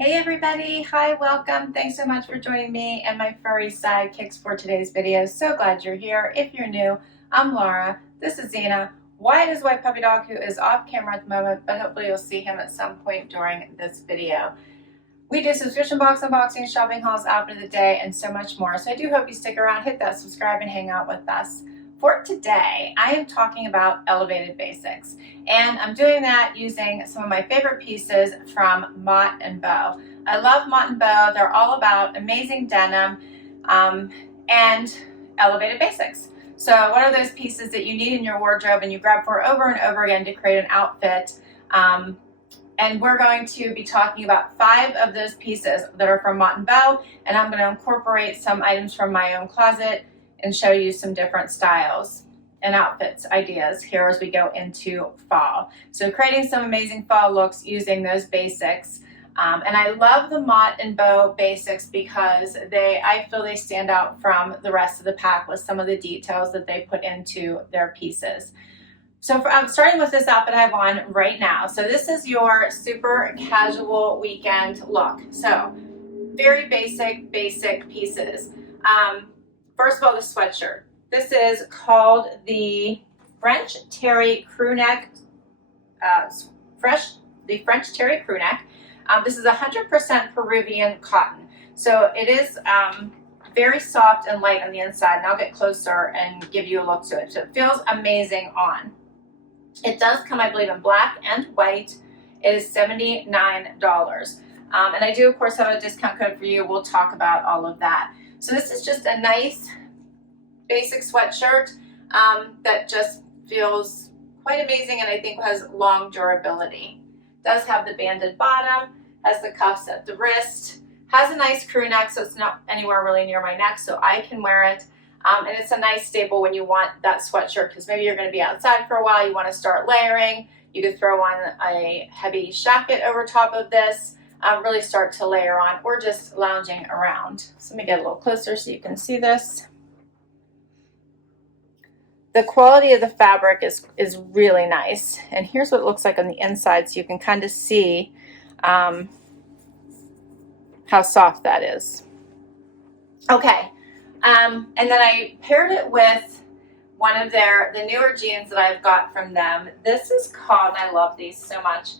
Hey everybody, hi, welcome. Thanks so much for joining me and my furry sidekicks for today's video. So glad you're here. If you're new, I'm Laura. This is Xena, white puppy dog who is off camera at the moment, but hopefully you'll see him at some point during this video. We do subscription box unboxing, shopping hauls, outfit of the day, and so much more. So I do hope you stick around, hit that subscribe, and hang out with us. For today, I am talking about elevated basics, and I'm doing that using some of my favorite pieces from Mott Bow. I love Mott Bow. They're all about amazing denim and elevated basics. So what are those pieces that you need in your wardrobe and you grab for over and over again to create an outfit? And we're going to be talking about 5 of those pieces that are from Mott Bow, and I'm going to incorporate some items from my own closet and show you some different styles and outfits ideas here as we go into fall. So creating some amazing fall looks using those basics. And I love the Mott Bow basics because I feel they stand out from the rest of the pack with some of the details that they put into their pieces. So I'm starting with this outfit I have on right now. So this is your super casual weekend look. So very basic pieces. First of all, the sweatshirt. This is called the French Terry crew neck, the French Terry crew neck. This is 100% Peruvian cotton. So it is very soft and light on the inside, and I'll get closer and give you a look to it. So it feels amazing on. It does come, I believe, in black and white. It is $79. And I do, of course, have a discount code for you. We'll talk about all of that. So this is just a nice basic sweatshirt that just feels quite amazing and I think has long durability. It does have the banded bottom, has the cuffs at the wrist, has a nice crew neck, so it's not anywhere really near my neck, so I can wear it. And it's a nice staple when you want that sweatshirt because maybe you're going to be outside for a while, you want to start layering. You could throw on a heavy jacket over top of this. Really start to layer on, or just lounging around. So let me get a little closer so you can see this. The quality of the fabric is really nice, and here's what it looks like on the inside, so you can kind of see how soft that is. Okay, and then I paired it with one of the newer jeans that I've got from them. This is called, and I love these so much.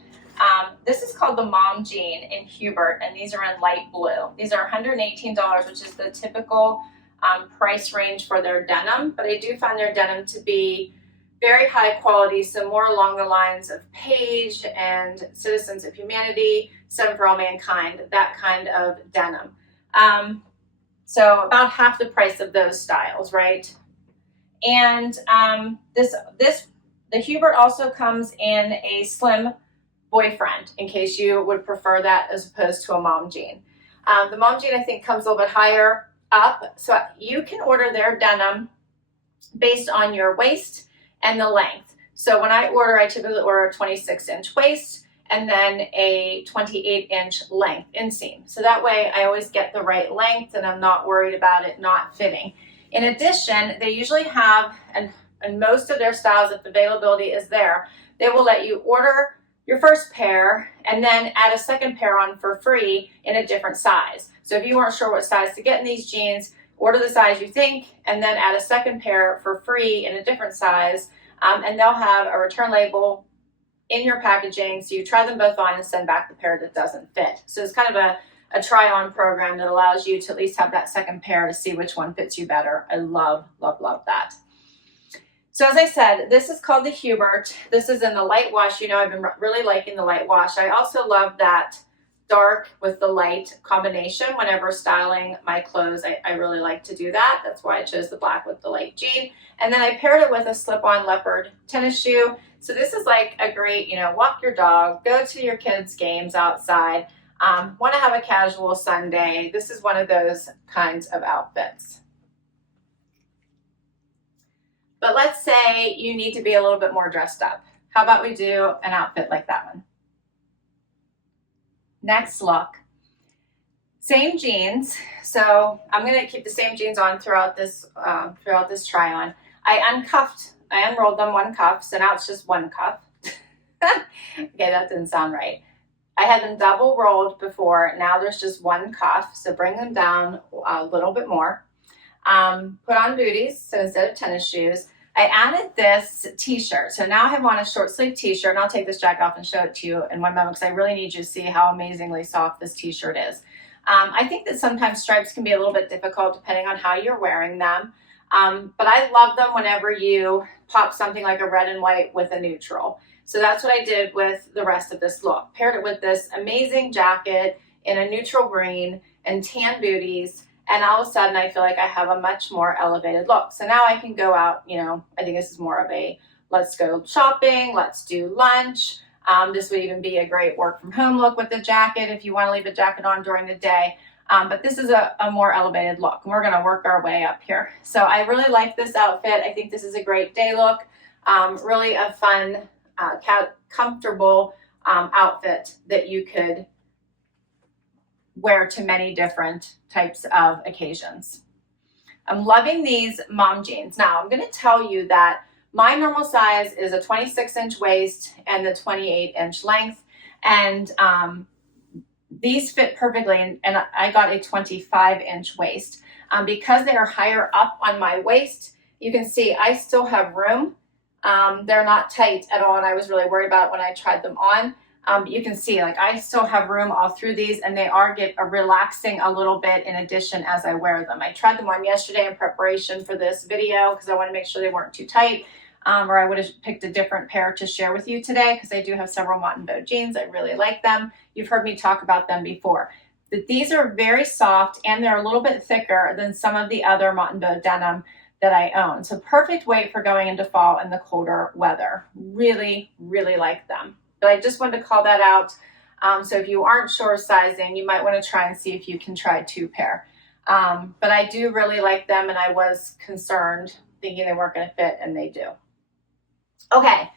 This is called the Mom Jean in Hubert, and these are in light blue. These are $118, which is the typical price range for their denim, but I do find their denim to be very high quality, so more along the lines of Paige and Citizens of Humanity, Seven for All Mankind, that kind of denim. So about half the price of those styles, right? And the Hubert also comes in a slim boyfriend, in case you would prefer that as opposed to a mom jean. The mom jean I think comes a little bit higher up, so you can order their denim based on your waist and the length. So when I order, I typically order a 26-inch waist and then a 28-inch length inseam. So that way I always get the right length and I'm not worried about it not fitting. In addition, they usually have, and most of their styles, if the availability is there, they will let you order your first pair and then add a second pair on for free in a different size. So if you weren't sure what size to get in these jeans, order the size you think and then add a second pair for free in a different size, and they'll have a return label in your packaging, so you try them both on and send back the pair that doesn't fit. So it's kind of a try-on program that allows you to at least have that second pair to see which one fits you better. I love that. So as I said, this is called the Hubert. This is in the light wash. You know, I've been really liking the light wash. I also love that dark with the light combination. Whenever styling my clothes, I really like to do that. That's why I chose the black with the light jean. And then I paired it with a slip-on leopard tennis shoe. So this is like a great, walk your dog, go to your kids' games outside, want to have a casual Sunday. This is one of those kinds of outfits. But let's say you need to be a little bit more dressed up. How about we do an outfit like that one? Next look. Same jeans. So I'm going to keep the same jeans on throughout this try on. I unrolled them one cuff, so now it's just one cuff. Okay, that didn't sound right. I had them double rolled before. Now there's just one cuff, so bring them down a little bit more. Put on booties, so instead of tennis shoes. I added this t-shirt. So now I have on a short sleeve t-shirt, and I'll take this jacket off and show it to you in one moment because I really need you to see how amazingly soft this t-shirt is. I think that sometimes stripes can be a little bit difficult depending on how you're wearing them. But I love them whenever you pop something like a red and white with a neutral. So that's what I did with the rest of this look. Paired it with this amazing jacket in a neutral green and tan booties. And all of a sudden I feel like I have a much more elevated look. So now I can go out, you know, I think this is more of a, let's go shopping, let's do lunch. This would even be a great work from home look with the jacket if you want to leave a jacket on during the day. But this is a more elevated look. We're going to work our way up here. So I really like this outfit. I think this is a great day look. Really a fun, comfortable outfit that you could wear to many different types of occasions. I'm loving these mom jeans. Now I'm going to tell you that my normal size is a 26-inch waist and the 28-inch length. And these fit perfectly, and I got a 25-inch waist. Because they are higher up on my waist, you can see I still have room. They're not tight at all, and I was really worried about it when I tried them on. You can see, like, I still have room all through these, and they are relaxing a little bit in addition as I wear them. I tried them on yesterday in preparation for this video because I want to make sure they weren't too tight, or I would have picked a different pair to share with you today because I do have several Mott Bow jeans. I really like them. You've heard me talk about them before. But these are very soft, and they're a little bit thicker than some of the other Mott Bow denim that I own. So perfect weight for going into fall in the colder weather. Really, really like them. But I just wanted to call that out. So if you aren't sure sizing, you might want to try and see if you can try 2 pair. But I do really like them, and I was concerned thinking they weren't going to fit, and they do. Okay,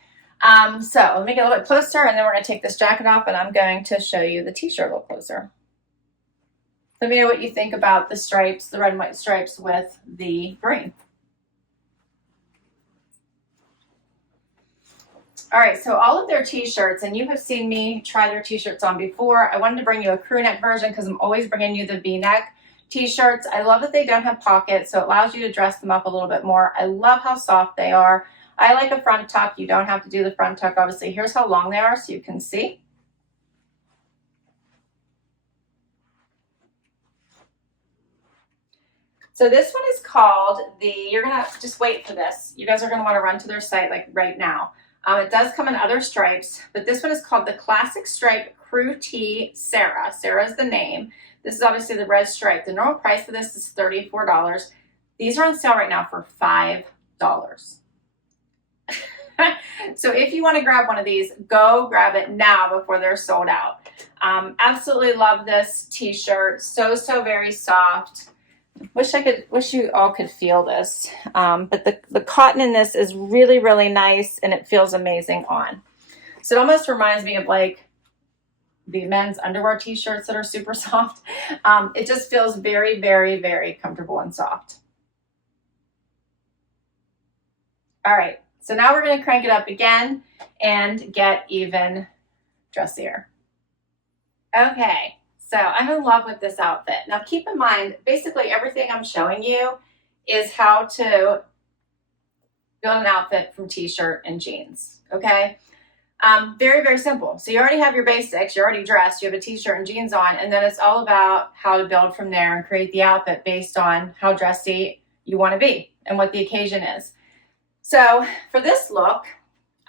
so let me get a little bit closer, and then we're going to take this jacket off, and I'm going to show you the t-shirt a little closer. Let me know what you think about the stripes, the red and white stripes with the green. All right, so all of their t-shirts, and you have seen me try their t-shirts on before. I wanted to bring you a crew neck version because I'm always bringing you the V-neck t-shirts. I love that they don't have pockets, so it allows you to dress them up a little bit more. I love how soft they are. I like a front tuck. You don't have to do the front tuck, obviously. Here's how long they are so you can see. So this one is called you're going to just wait for this. You guys are going to want to run to their site like right now. It does come in other stripes, but this one is called the Classic Stripe Crew Tee Sarah. Sarah is the name. This is obviously the red stripe. The normal price for this is $34. These are on sale right now for $5. So if you want to grab one of these, go grab it now before they're sold out. Absolutely love this t-shirt. So very soft. Wish you all could feel this. But the cotton in this is really, really nice, and it feels amazing on. So it almost reminds me of like the men's underwear t-shirts that are super soft. It just feels very, very, very comfortable and soft. All right. So now we're going to crank it up again and get even dressier. Okay, so I'm in love with this outfit. Now keep in mind, basically everything I'm showing you is how to build an outfit from t-shirt and jeans, okay? Very, very simple. So you already have your basics, you're already dressed, you have a t-shirt and jeans on, and then it's all about how to build from there and create the outfit based on how dressy you want to be and what the occasion is. So for this look,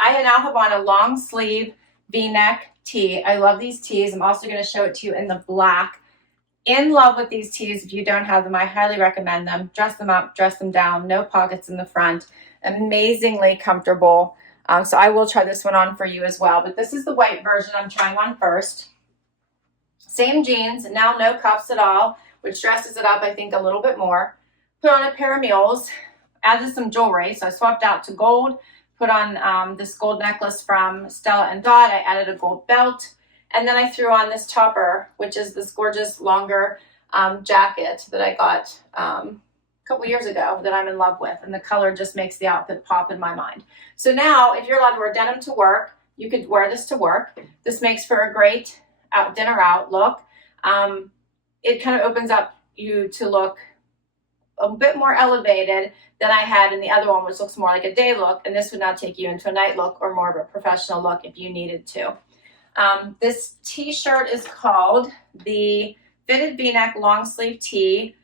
I now have on a long sleeve V-neck tee. I love these tees. I'm also going to show it to you in the black. In love with these tees. If you don't have them, I highly recommend them. Dress them up, dress them down, no pockets in the front. Amazingly comfortable. So I will try this one on for you as well. But this is the white version I'm trying on first. Same jeans, now no cuffs at all, which dresses it up, I think, a little bit more. Put on a pair of mules. Added some jewelry, so I swapped out to gold, put on this gold necklace from Stella Dot. I added a gold belt, and then I threw on this topper, which is this gorgeous longer jacket that I got a couple years ago that I'm in love with, and the color just makes the outfit pop in my mind. So now, if you're allowed to wear denim to work, you could wear this to work. This makes for a great out dinner out look. It kind of opens up you to look a bit more elevated than I had in the other one, which looks more like a day look, and this would now take you into a night look or more of a professional look if you needed to. This t-shirt is called the Fitted V-Neck Long Sleeve Tee,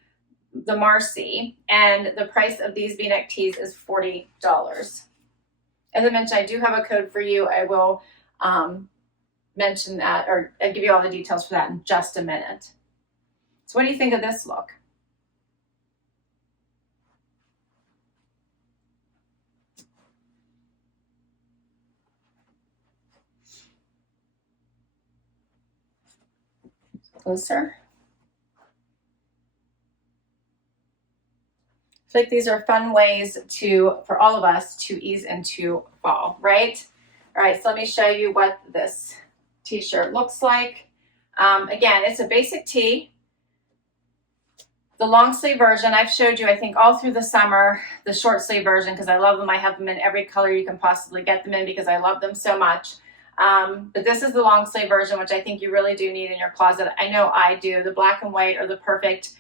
the Marcy, and the price of these V-neck tees is $40. As I mentioned, I do have a code for you. I will mention that, or I'll give you all the details for that in just a minute. So what do you think of this look? Closer. I feel like these are fun ways for all of us to ease into fall, right? All right, so let me show you what this t-shirt looks like. Again, it's a basic tee. The long sleeve version, I've showed you, I think, all through the summer, the short sleeve version, because I love them. I have them in every color you can possibly get them in because I love them so much. But this is the long sleeve version, which I think you really do need in your closet. I know I do. The black and white are the perfect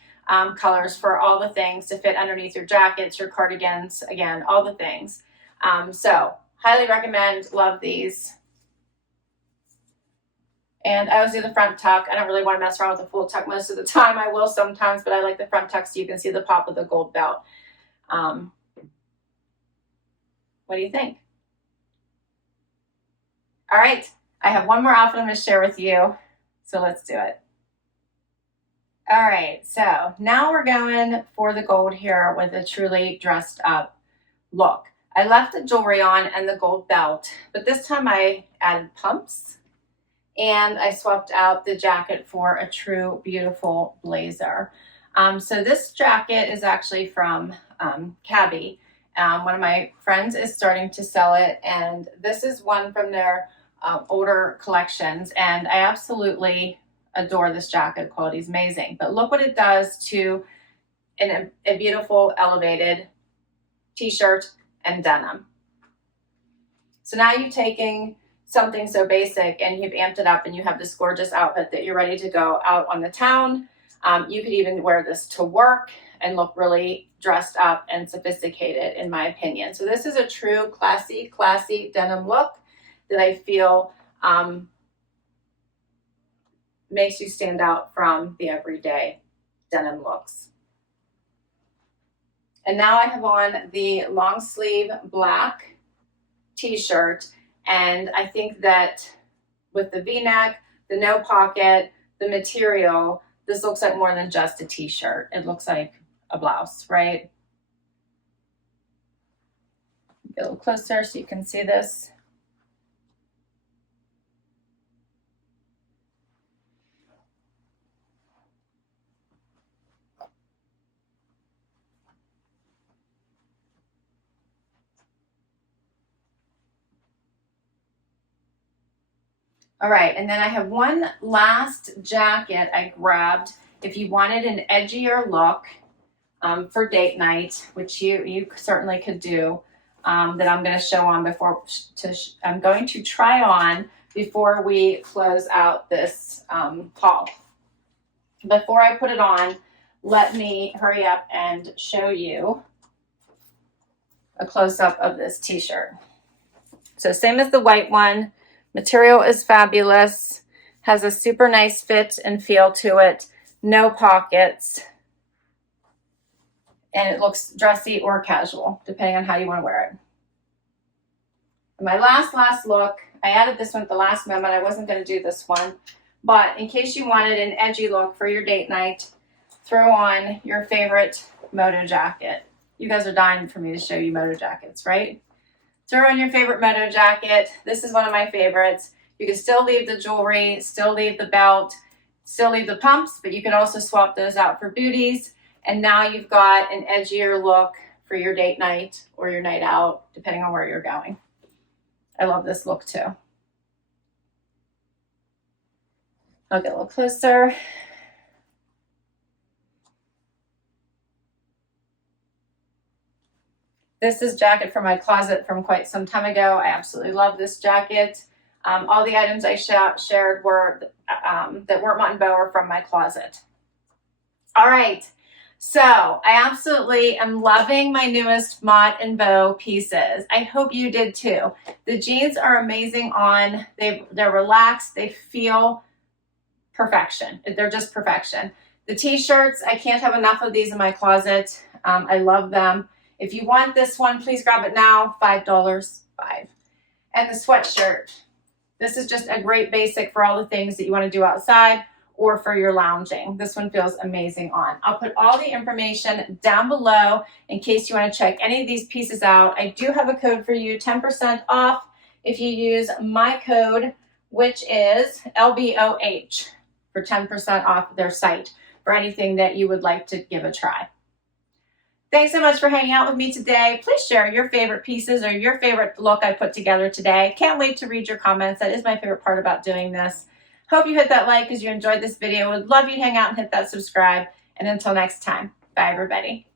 colors for all the things to fit underneath your jackets, your cardigans, again, all the things. So highly recommend, love these. And I always do the front tuck. I don't really want to mess around with the full tuck most of the time. I will sometimes, but I like the front tuck so you can see the pop of the gold belt. What do you think? All right, I have one more outfit I'm going to share with you, so let's do it. All right, so now we're going for the gold here with a truly dressed up look. I left the jewelry on and the gold belt, but this time I added pumps and I swapped out the jacket for a true beautiful blazer. So this jacket is actually from Cabby. One of my friends is starting to sell it, and this is one from their older collections, and I absolutely adore this jacket. Quality is amazing, but look what it does to a beautiful elevated t-shirt and denim. So now you're taking something so basic and you've amped it up and you have this gorgeous outfit that you're ready to go out on the town. You could even wear this to work and look really dressed up and sophisticated, in my opinion. So this is a true classy denim look that I feel makes you stand out from the everyday denim looks. And now I have on the long sleeve black t-shirt, and I think that with the v-neck, the no pocket, the material, this looks like more than just a t-shirt. It looks like a blouse, right? Get a little closer so you can see this. All right, and then I have one last jacket I grabbed if you wanted an edgier look for date night, which you certainly could do, that I'm going to show on I'm going to try on before we close out this haul. Before I put it on, let me hurry up and show you a close-up of this t-shirt. So same as the white one. Material is fabulous, has a super nice fit and feel to it, no pockets, and it looks dressy or casual, depending on how you want to wear it. And my last look, I added this one at the last moment. I wasn't going to do this one, but in case you wanted an edgy look for your date night, throw on your favorite moto jacket. You guys are dying for me to show you moto jackets, right? Throw on your favorite moto jacket. This is one of my favorites. You can still leave the jewelry, still leave the belt, still leave the pumps, but you can also swap those out for booties. And now you've got an edgier look for your date night or your night out, depending on where you're going. I love this look too. I'll get a little closer. This is a jacket from my closet from quite some time ago. I absolutely love this jacket. All the items I shared were that weren't Mott Bow are from my closet. All right, so I absolutely am loving my newest Mott Bow pieces. I hope you did too. The jeans are amazing on. They're relaxed. They feel perfection. They're just perfection. The t-shirts, I can't have enough of these in my closet. I love them. If you want this one, please grab it now. $5, $5. And the sweatshirt. This is just a great basic for all the things that you want to do outside or for your lounging. This one feels amazing on. I'll put all the information down below in case you want to check any of these pieces out. I do have a code for you, 10% off if you use my code, which is LBOH, for 10% off their site for anything that you would like to give a try. Thanks so much for hanging out with me today. Please share your favorite pieces or your favorite look I put together today. Can't wait to read your comments. That is my favorite part about doing this. Hope you hit that like because you enjoyed this video. Would love you to hang out and hit that subscribe. And until next time, bye everybody.